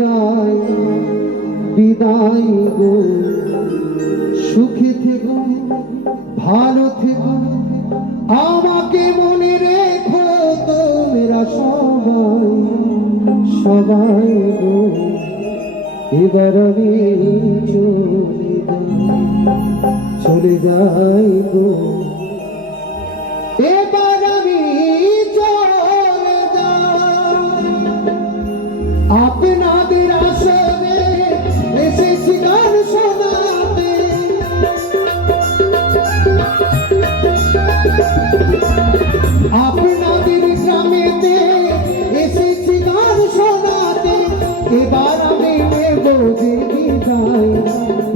সবাই বিদায় গো। সুখে থেকো, ভালো থেকো। আমাকে মনে রেখো তোমরা সবাই সবাই গো। এবার আমি চলে যাই চলে যাই গো। এবার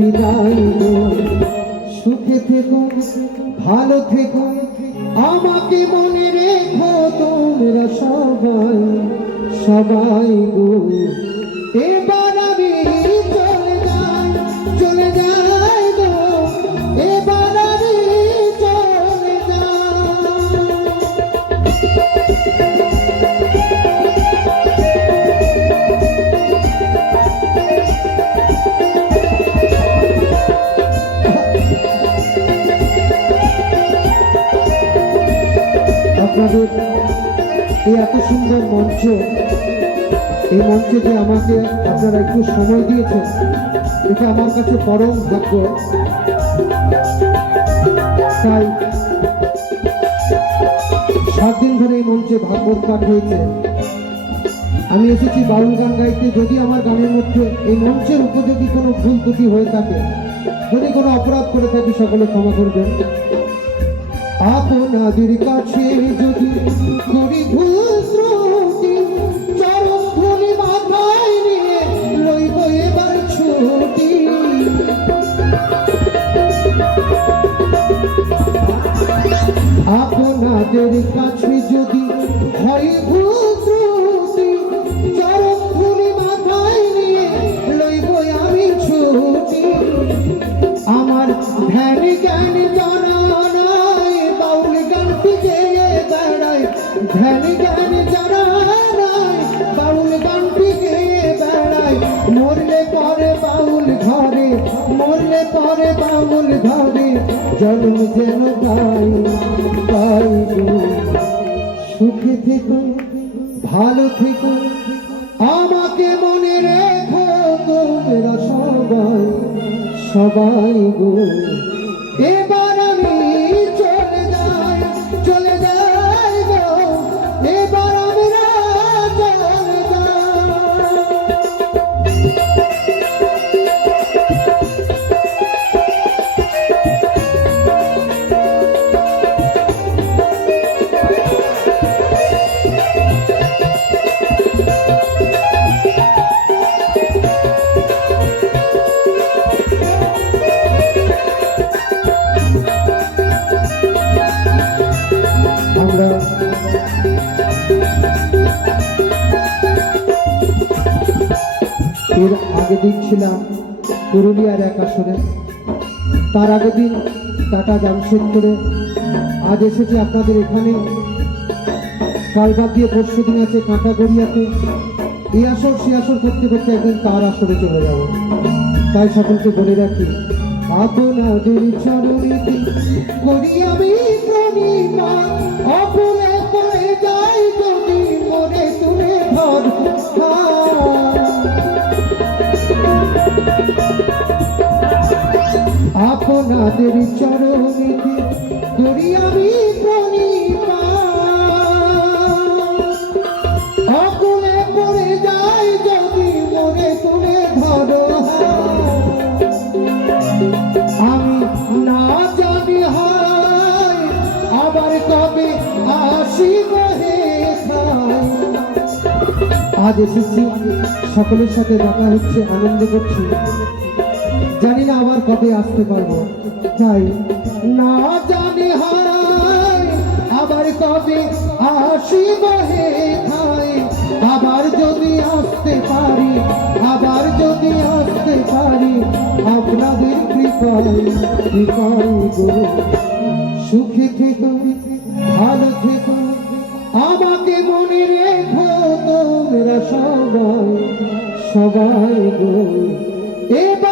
বিদায়। সুখে থেকো ভালো থেকো আমাকে মনে রেখো তোমরা সবাই সবাই গো এবার আপনাদের এই এত সুন্দর মঞ্চ, এই মঞ্চে আমাকে আপনারা একটু সময় দিয়েছেন, এটা আমার কাছে পরম ভাগ্য। তাই সাত দিন ধরে এই মঞ্চে ভাগবত পাঠ হয়েছে। আমি এসেছি বাউল গান গাইতে, যদি আমার গানের মধ্যে এই মঞ্চের উপযোগী কোনো ভুল ত্রুটি হয়ে থাকে, যদি কোনো অপরাধ করে থাকি, সকলে ক্ষমা করবেন। আপনাদের কাছে যদি করি ভুল ত্রুটি মাথায় নিয়ে লইব এবার ছুটি। আপনাদের কাছে থেকো ভালো থেকো। আমাকে মনে রেখো তোমরা সবাই সবাই গো। এবার এর আগের দিন ছিলাম পুরুলিয়ার এক আসরে। তার আগের দিন টাটা জামশেদপুরে। আজ এসেছি আপনাদের এখানে কালবাদ দিয়ে পরশু দিন আছে কাঁটাগড়িয়াতে। এই আসর, সে আসর করতে করতে একদিন তার আসরে চলে যাব। তাই সকলকে বলে রাখি আপনাদের চরণীতে করি আমি আপনাদের চরণীতে করি আমি অকুলে পড়ে যাই যদি মনে তুলে ধরো আমি না কবে আসিব হে। আজ এসেছি, সকলের সাথে দেখা হচ্ছে, আনন্দ করছি জানি না আবার কবে আসতে পারব। তাই না জানি হারাই, আবার কবে আসিব হে আবার যদি আসতে পারি, আবার যদি আসতে পারি, আপনাদের কৃপায় সুখে থেকো, ভালো থেকো। আমাকে মনে রেখো তোমরা সবাই সবাই গো। এবার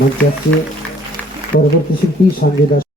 মঞ্চে আসছে পরবর্তী শিল্পী সঞ্জয় দাস